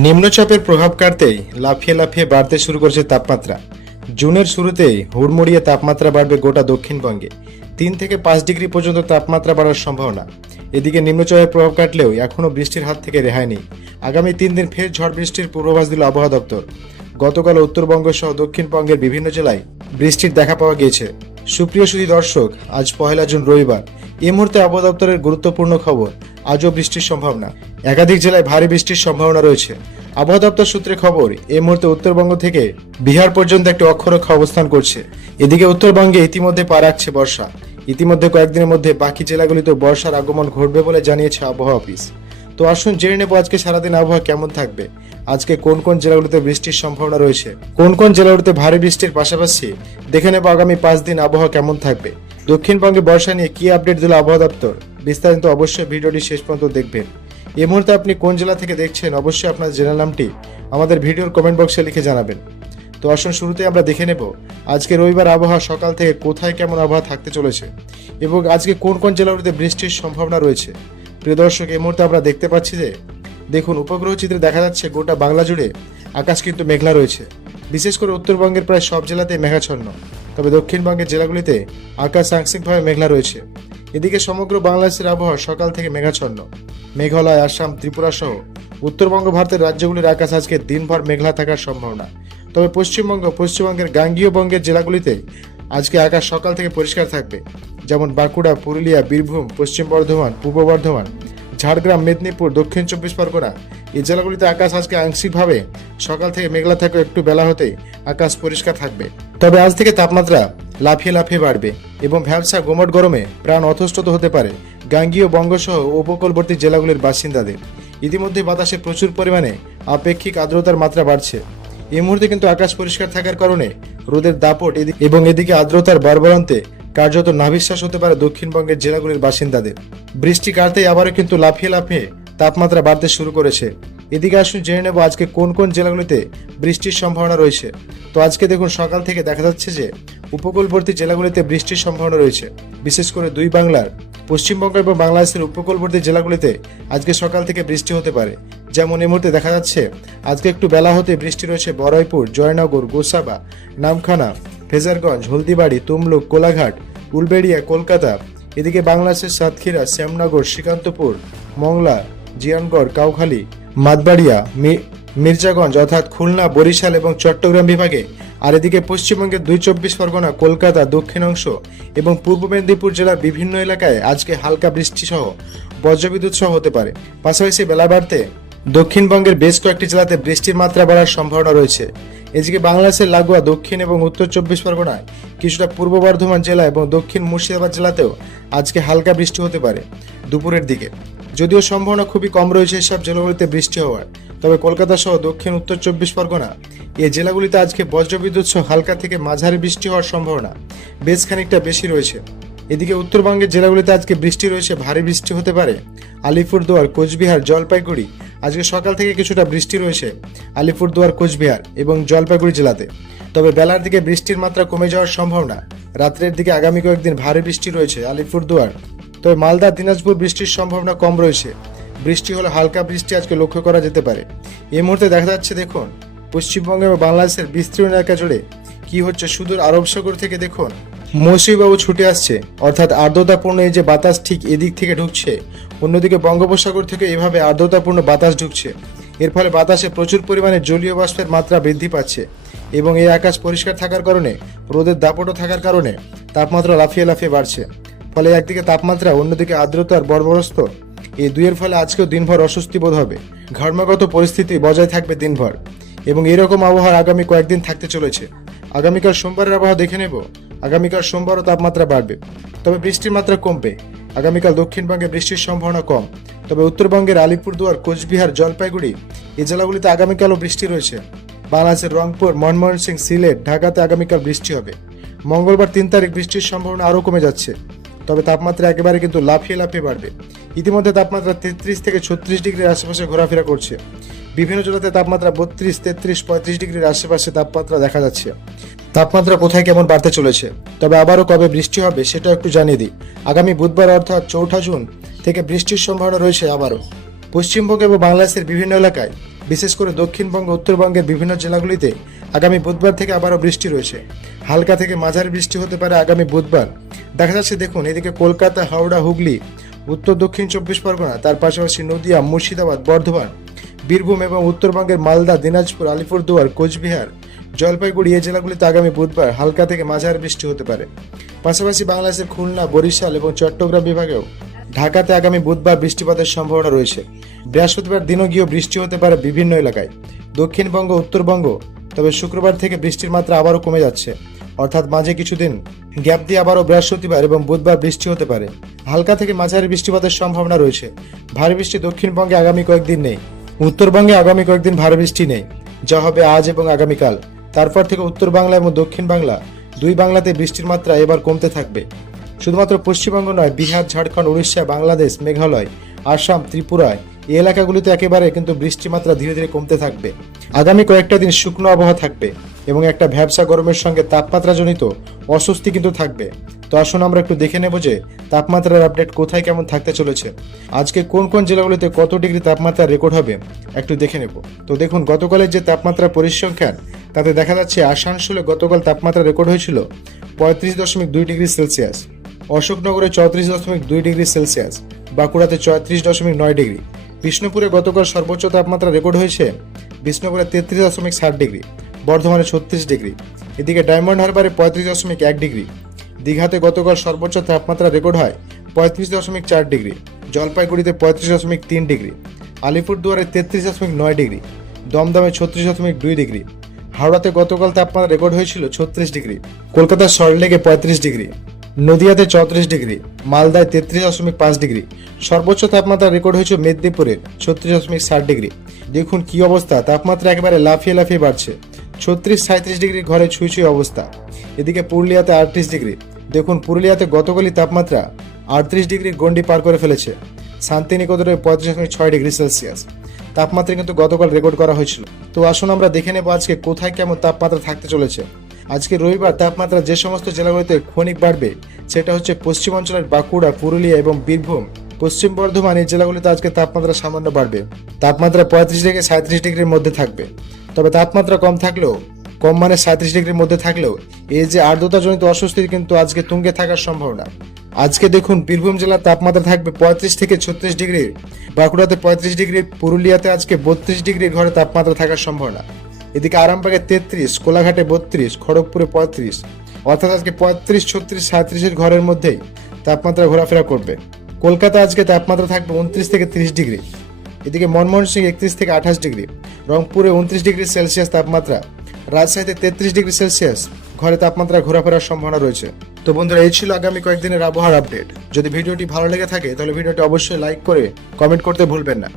নিম্নচাপের প্রভাব কাটতেই লাফিয়ে লাফিয়ে বাড়তে শুরু করেছে তাপমাত্রা। জুনের শুরুতেই হুড়মুড়িয়ে তাপমাত্রা বাড়বে গোটা দক্ষিণবঙ্গে। 3 থেকে 5 ডিগ্রি পর্যন্ত তাপমাত্রা বাড়ার সম্ভাবনা। এদিকে নিম্নচাপের প্রভাব কাটলেও এখনও বৃষ্টির হাত থেকে রেহাই নেই। আগামী 3 দিন ফের ঝড় বৃষ্টির পূর্বাভাস দিল আবহাওয়া দপ্তর। গতকাল উত্তরবঙ্গ সহ দক্ষিণবঙ্গের বিভিন্ন জেলায় বৃষ্টির দেখা পাওয়া গিয়েছে। সুপ্রিয় সুধী দর্শক, আজ 1 জুন রবিবার। এই মুহূর্তে আবহাওয়া দপ্তরের গুরুত্বপূর্ণ খবর, আজও বৃষ্টির সম্ভাবনা। একাধিক জেলায় ভারী বৃষ্টির সম্ভাবনা রয়েছে। আবহাওয়া দপ্তর সূত্রে খবর, এই মুহূর্তে উত্তরবঙ্গ থেকে বিহার পর্যন্ত একটি অক্ষরেখা অবস্থান করছে। এদিকে উত্তরবঙ্গে ইতিমধ্যে পা রাখছে বর্ষা। ইতিমধ্যে কয়েকদিনের মধ্যে বাকি জেলাগুলিতে বর্ষার আগমন ঘটবে বলে জানিয়েছে আবহাওয়া অফিস। তো আসুন জেনে নেব আজকে সারাদিন আবহাওয়া কেমন থাকবে। আজকে কোন কোন জেলাগুলিতে বৃষ্টির সম্ভাবনা রয়েছে, কোন কোন জেলাগুলিতে ভারী বৃষ্টির পাশাপাশি দেখে নেব আগামী 5 দিন আবহাওয়া কেমন থাকবে। দক্ষিণবঙ্গে বর্ষা নিয়ে কি আপডেট দিল আবহাওয়া দপ্তর, বিস্তারিত অবশ্যই ভিডিওটি শেষ পর্যন্ত দেখবেন। এই মুহূর্তে আপনি কোন জেলা থেকে দেখছেন, অবশ্যই আপনার জেলার নামটি আমাদের ভিডিওর কমেন্ট বক্সে লিখে জানাবেন। তো আসুন শুরুতে আমরা দেখে নেব আজকে রবিবার আবহাওয়া সকাল থেকে কোথায় কেমন আবহাওয়া থাকতে চলেছে এবং আজকে কোন কোন জেলাগুলিতে বৃষ্টির সম্ভাবনা রয়েছে। প্রিয় দর্শক, এই মুহূর্তে আমরা দেখতে পাচ্ছি যে দেখুন, উপগ্রহ চিত্রে দেখা যাচ্ছে গোটা বাংলা জুড়ে আকাশ কিন্তু মেঘলা রয়েছে। বিশেষ করে উত্তরবঙ্গের প্রায় সব জেলাতেই মেঘাচ্ছন্ন, তবে দক্ষিণবঙ্গের জেলাগুলিতে আকাশ আংশিকভাবে মেঘলা রয়েছে। এদিকে সমগ্র বাংলাদেশের আবহাওয়া সকাল থেকে মেঘাচ্ছন্ন। মেঘালয়, আসাম, ত্রিপুরা সহ উত্তরবঙ্গ ভারতের রাজ্যগুলির আকাশ আজকে দিনভর মেঘলা থাকার সম্ভাবনা। তবে পশ্চিমবঙ্গের গাঙ্গীয় বঙ্গের জেলাগুলিতে আজকে আকাশ সকাল থেকে পরিষ্কার থাকবে, যেমন বাঁকুড়া, পুরুলিয়া, বীরভূম, পশ্চিম বর্ধমান, পূর্ব বর্ধমান, ঝাড়গ্রাম, মেদিনীপুর, দক্ষিণ 24 পরগনা। এই জেলাগুলিতে আকাশ আজকে আংশিকভাবে সকাল থেকে মেঘলা থাকবে, একটু বেলা হতেই আকাশ পরিষ্কার থাকবে। তবে আজ থেকে তাপমাত্রা লাফিয়ে লাফিয়ে বাড়বে এবং ভ্যাবসা গুমোট গরমে প্রাণ অতস্তত হতে পারে গাঙ্গীয় বঙ্গসহ উপকূলবর্তী জেলাগুলির বাসিন্দাদের। ইতিমধ্যে বাতাসে প্রচুর পরিমাণে আপেক্ষিক আর্দ্রতার মাত্রা বাড়ছে। এই মুহূর্তে কিন্তু আকাশ পরিষ্কার থাকার কারণে রোদের দাপট এবং এদিকে আর্দ্রতার বাড়বাড়ন্তে কার্যত নাভিশ্বাস হতে পারে দক্ষিণবঙ্গের জেলাগুলির বাসিন্দাদের। বৃষ্টি কাটতেই আবারও কিন্তু লাফিয়ে লাফিয়ে তাপমাত্রা বাড়তে শুরু করেছে। এদিকে আসুন জেনে নেব আজকে কোন কোন জেলাগুলিতে বৃষ্টির সম্ভাবনা রয়েছে। তো আজকে দেখুন, সকাল থেকে দেখা যাচ্ছে যে উপকূলবর্তী জেলাগুলিতে বৃষ্টির সম্ভাবনা রয়েছে। বিশেষ করে দুই বাংলার পশ্চিমবঙ্গ এবং বাংলাদেশের উপকূলবর্তী জেলাগুলিতে আজকে সকাল থেকে বৃষ্টি হতে পারে। যেমন এই মুহূর্তে দেখা যাচ্ছে আজকে একটু বেলা হতে বৃষ্টি রয়েছে বড়াইপুর, জয়নগর, গোসাবা, নামখানা, ফেজারগঞ্জ, হলদিবাড়ি, তমলুক, কোলাঘাট, উলবেড়িয়া, কলকাতা। এদিকে বাংলাদেশের সাতক্ষীরা, শ্যামনগর, শ্রীকান্তপুর, মংলা, জিয়ানগড়, কাউখালী, মাতবাড়িয়া, মির্জাগঞ্জ অর্থাৎ খুলনা, বরিশাল এবং চট্টগ্রাম বিভাগে। আর এদিকে পশ্চিমবঙ্গের 2 চব্বিশ পরগনা, কলকাতা, দক্ষিণাংশ এবং পূর্ব মেদিনীপুর জেলার বিভিন্ন এলাকায় আজকে হালকা বৃষ্টি সহ বজ্রবিদ্যুৎ সহ হতে পারে। পাশাপাশি বেলা বাড়তে দক্ষিণবঙ্গের বেশ কয়েকটি জেলাতে বৃষ্টির মাত্রা বাড়ার সম্ভাবনা রয়েছে। এদিকে বাংলাদেশের লাগোয়া দক্ষিণ এবং উত্তর 24 পরগনায়, কিছুটা পূর্ব বর্ধমান জেলা এবং দক্ষিণ মুর্শিদাবাদ জেলাতেও আজকে হালকা বৃষ্টি হতে পারে দুপুরের দিকে। যদিও সম্ভাবনা খুবই কম রয়েছে এসব জেলাগুলিতে বৃষ্টি হওয়ার, তবে কলকাতা সহ দক্ষিণ উত্তর 24 পরগনা এই জেলাগুলিতে আজকে বজ্রবিদ্যুৎ সহ হালকা থেকে মাঝারি বৃষ্টি হওয়ার সম্ভাবনা বেশ খানিকটা বেশি রয়েছে। এদিকে উত্তরবঙ্গের জেলাগুলিতে আজকে বৃষ্টি রয়েছে, ভারী বৃষ্টি হতে পারে আলিপুরদুয়ার, কোচবিহার, জলপাইগুড়ি। আজকে সকাল থেকে কিছুটা বৃষ্টি রয়েছে আলিপুরদুয়ার, কোচবিহার এবং জলপাইগুড়ি জেলাতে। তবে বেলার দিকে বৃষ্টির মাত্রা কমে যাওয়ার সম্ভাবনা। রাত্রের দিকে আগামী কয়েকদিন ভারী বৃষ্টি রয়েছে আলিপুরদুয়ার। তবে মালদা, দিনাজপুর বৃষ্টির সম্ভাবনা কম রয়েছে। বৃষ্টি হলে হালকা বৃষ্টি আজকে লক্ষ্য করা যেতে পারে। এই মুহূর্তে দেখা যাচ্ছে দেখুন, পশ্চিমবঙ্গ এবং বাংলাদেশের বিস্তীর্ণ এলাকা জুড়ে কি হচ্ছে। সুদূর আরব সাগর থেকে দেখুন মৌসুমীবাবু ছুটে আসছে, অর্থাৎ আর্দ্রতাপূর্ণ এই যে বাতাস ঠিক এদিক থেকে ঢুকছে, অন্যদিকে বঙ্গোপসাগর থেকে এভাবে আর্দ্রতাপূর্ণ বাতাস ঢুকছে। এর ফলে বাতাসে প্রচুর পরিমাণে জলীয় বাষ্পের মাত্রা বৃদ্ধি পাচ্ছে এবং এই আকাশ পরিষ্কার থাকার কারণে, রোদের দাপটও থাকার কারণে তাপমাত্রা লাফিয়ে লাফিয়ে বাড়ছে। ফলে একদিকে তাপমাত্রা, অন্যদিকে আর্দ্রতার বর্বরস্ত, এই দুইয়ের ফলে আজকেও দিনভর অস্বস্তি বোধ হবে। ঘর্মগত পরিস্থিতি বজায় থাকবে দিনভর এবং এরকম আবহাওয়া আগামী কয়েকদিন থাকতে চলেছে। আগামীকাল সোমবারের আবহাওয়া দেখে নেব। আগামীকাল সোমবারও তাপমাত্রা বাড়বে, তবে বৃষ্টির মাত্রা কমবে। আগামীকাল দক্ষিণবঙ্গে বৃষ্টির সম্ভাবনা কম, তবে উত্তরবঙ্গের আলিপুরদুয়ার, কোচবিহার, জলপাইগুড়ি এই জেলাগুলিতে আগামীকালও বৃষ্টি রয়েছে। বাংলাদেশের রংপুর, ময়মনসিংহ, সিলেট, ঢাকাতে আগামীকাল বৃষ্টি হবে। মঙ্গলবার 3 তারিখ বৃষ্টির সম্ভাবনা আরও কমে যাচ্ছে, তবে তাপমাত্রা একেবারে কিন্তু লাফিয়ে লাফিয়ে বাড়বে। ইতিমধ্যে তাপমাত্রা 33 থেকে 36 ডিগ্রির আশেপাশে ঘোরাফেরা করছে। বিভিন্ন জেলাতে তাপমাত্রা 32, 33, 35 ডিগ্রির আশেপাশে তাপমাত্রা দেখা যাচ্ছে। তাপমাত্রা কোথায় কেমন বাড়তে চলেছে, তবে আবারও কবে বৃষ্টি হবে সেটা একটু জানিয়ে দিই। আগামী বুধবার অর্থাৎ 4 জুন থেকে বৃষ্টির সম্ভাবনা রয়েছে আবারও। পশ্চিমবঙ্গ এবং বাংলাদেশের বিভিন্ন এলাকায় বিশেষ করে দক্ষিণবঙ্গ উত্তরবঙ্গের বিভিন্ন জেলাগুলিতে আগামী বুধবার থেকে আবারও বৃষ্টি রয়েছে। হালকা থেকে মাঝারি বৃষ্টি হতে পারে আগামী বুধবার। দেখা যাচ্ছে দেখুন এদিকে কলকাতা, হাওড়া, হুগলি, উত্তর দক্ষিণ 24 পরগনা, তার পাশাপাশি নদিয়া, মুর্শিদাবাদ, বর্ধমান, বীরভূম এবং উত্তরবঙ্গের মালদা, দিনাজপুর, আলিপুরদুয়ার, কোচবিহার, জলপাইগুড়ি এই জেলাগুলিতে আগামী বুধবার হালকা থেকে মাঝারি বৃষ্টি হতে পারে। পাশাপাশি বাংলাদেশের খুলনা, বরিশাল এবং চট্টগ্রাম বিভাগেও ঢাকাতে আগামী বুধবার বৃষ্টিপাতের সম্ভাবনা রয়েছে। বৃহস্পতিবার দিনও গিয়েও বৃষ্টি হতে পারে বিভিন্ন এলাকায়, দক্ষিণবঙ্গ, উত্তরবঙ্গ। তবে শুক্রবার থেকে বৃষ্টির মাত্রা আবারও কমে যাচ্ছে, অর্থাৎ মাঝে কিছুদিন গ্যাপ দিয়ে আবারও বৃহস্পতিবার এবং বুধবার বৃষ্টি হতে পারে। হালকা থেকে মাঝারি বৃষ্টিপাতের সম্ভাবনা রয়েছে। ভারী বৃষ্টি দক্ষিণবঙ্গে আগামী কয়েকদিন নেই, উত্তরবঙ্গে আগামী কয়েকদিন ভারী বৃষ্টি নেই, যা হবে আজ এবং আগামীকাল। তারপর থেকে উত্তর বাংলা এবং দক্ষিণ বাংলা দুই বাংলাতে বৃষ্টির মাত্রা এবার কমতে থাকবে। শুধুমাত্র পশ্চিমবঙ্গ নয়, বিহার, ঝাড়খণ্ড, উড়িষ্যা, বাংলাদেশ, মেঘালয়, আসাম, ত্রিপুরায় এই এলাকাগুলিতে একেবারে কিন্তু বৃষ্টির মাত্রা ধীরে ধীরে কমতে থাকবে। আগামী কয়েকটা দিন শুকনো আবহাওয়া থাকবে এবং একটা ভ্যাবসা গরমের সঙ্গে তাপমাত্রাজনিত অস্বস্তি কিন্তু থাকবে। তো আসুন আমরা একটু দেখে নেব যে তাপমাত্রার আপডেট কোথায় কেমন থাকতে চলেছে, আজকে কোন কোন জেলাগুলিতে কত ডিগ্রি তাপমাত্রা রেকর্ড হবে একটু দেখে নেব। তো দেখুন গতকালের যে তাপমাত্রার পরিসংখ্যান, তাতে দেখা যাচ্ছে আসানসোলে গতকাল তাপমাত্রা রেকর্ড হয়েছিল 35.2 ডিগ্রি সেলসিয়াস, অশোকনগরে 34.2 ডিগ্রি সেলসিয়াস, বাঁকুড়াতে 34.9 ডিগ্রি, বিষ্ণুপুরে গতকাল সর্বোচ্চ তাপমাত্রা রেকর্ড হয়েছে বিষ্ণুপুরে 33.7 ডিগ্রি, বর্ধমানে 36 ডিগ্রি, এদিকে ডায়মন্ড হারবারে 35.1 ডিগ্রি, দীঘাতে গতকাল সর্বোচ্চ তাপমাত্রা রেকর্ড হয় 35.4 ডিগ্রি, জলপাইগুড়িতে 35.3 ডিগ্রি, আলিপুরদুয়ারে 33.9 ডিগ্রি, দমদমে 36.2 ডিগ্রি, হাওড়াতে গতকাল তাপমাত্রা রেকর্ড হয়েছিল 36 ডিগ্রি, কলকাতার সল্টলেকে 35 ডিগ্রি, নদিয়াতে 34 ডিগ্রি, মালদায় 33.5 ডিগ্রি, সর্বোচ্চ তাপমাত্রা রেকর্ড হয়েছে মেদিনীপুরে 36.7 ডিগ্রি। দেখুন কি অবস্থা, তাপমাত্রা একেবারে লাফিয়ে লাফিয়ে বাড়ছে। 36-37 ডিগ্রির ঘরে ছুঁই ছুঁই অবস্থা। এদিকে পুরুলিয়াতে 38 ডিগ্রি, দেখুন পুরুলিয়াতে গতকালই তাপমাত্রা 38 ডিগ্রির গন্ডি পার করে ফেলেছে। শান্তিনিকেতনে 35.6 ডিগ্রি সেলসিয়াস তাপমাত্রা কিন্তু গতকাল রেকর্ড করা হয়েছিল। তো আসুন আমরা দেখে নেব আজকে কোথায় কেমন তাপমাত্রা থাকতে চলেছে। আজকে রবিবার তাপমাত্রা যে সমস্ত জেলাগুলিতে ক্ষণিক বাড়বে সেটা হচ্ছে পশ্চিমাঞ্চলের বাঁকুড়া, পুরুলিয়া এবং বীরভূম, পশ্চিম বর্ধমান এই জেলাগুলিতে আজকে তাপমাত্রা সামান্য বাড়বে। তাপমাত্রা 35 থেকে 37 ডিগ্রির মধ্যে থাকবে। তবে তাপমাত্রা কম থাকলেও, কম মানে 37 ডিগ্রির মধ্যে থাকলেও এই যে আর্দ্রতাজনিত অস্বস্তি কিন্তু আজকে তুঙ্গে থাকার সম্ভাবনা। আজকে দেখুন বীরভূম জেলার তাপমাত্রা থাকবে 35 থেকে 36 ডিগ্রি, বাঁকুড়াতে 35 ডিগ্রি, পুরুলিয়াতে আজকে 32 ডিগ্রির ঘরে তাপমাত্রা থাকার সম্ভাবনা। এদিকে আরামবাগে 33, কোলাঘাটে 32, খড়গপুরে 35, অর্থাৎ আজকে 35, 36, 37 ঘরের মধ্যেই তাপমাত্রা ঘোরাফেরা করবে। কলকাতা আজকে তাপমাত্রা থাকবে 29 থেকে 30 ডিগ্রি, এদিকে ময়মনসিংহ 31 থেকে 28 ডিগ্রি, রংপুরে 29 ডিগ্রি সেলসিয়াস তাপমাত্রা, রাজশাহীতে 33 ডিগ্রি সেলসিয়াস ঘরে তাপমাত্রা ঘোরাফেরার সম্ভাবনা রয়েছে। তো বন্ধুরা এই ছিল আগামী কয়েকদিনের আবহাওয়ার আপডেট। যদি ভিডিওটি ভালো লেগে থাকে তাহলে ভিডিওটি অবশ্যই লাইক করে কমেন্ট করতে ভুলবেন না।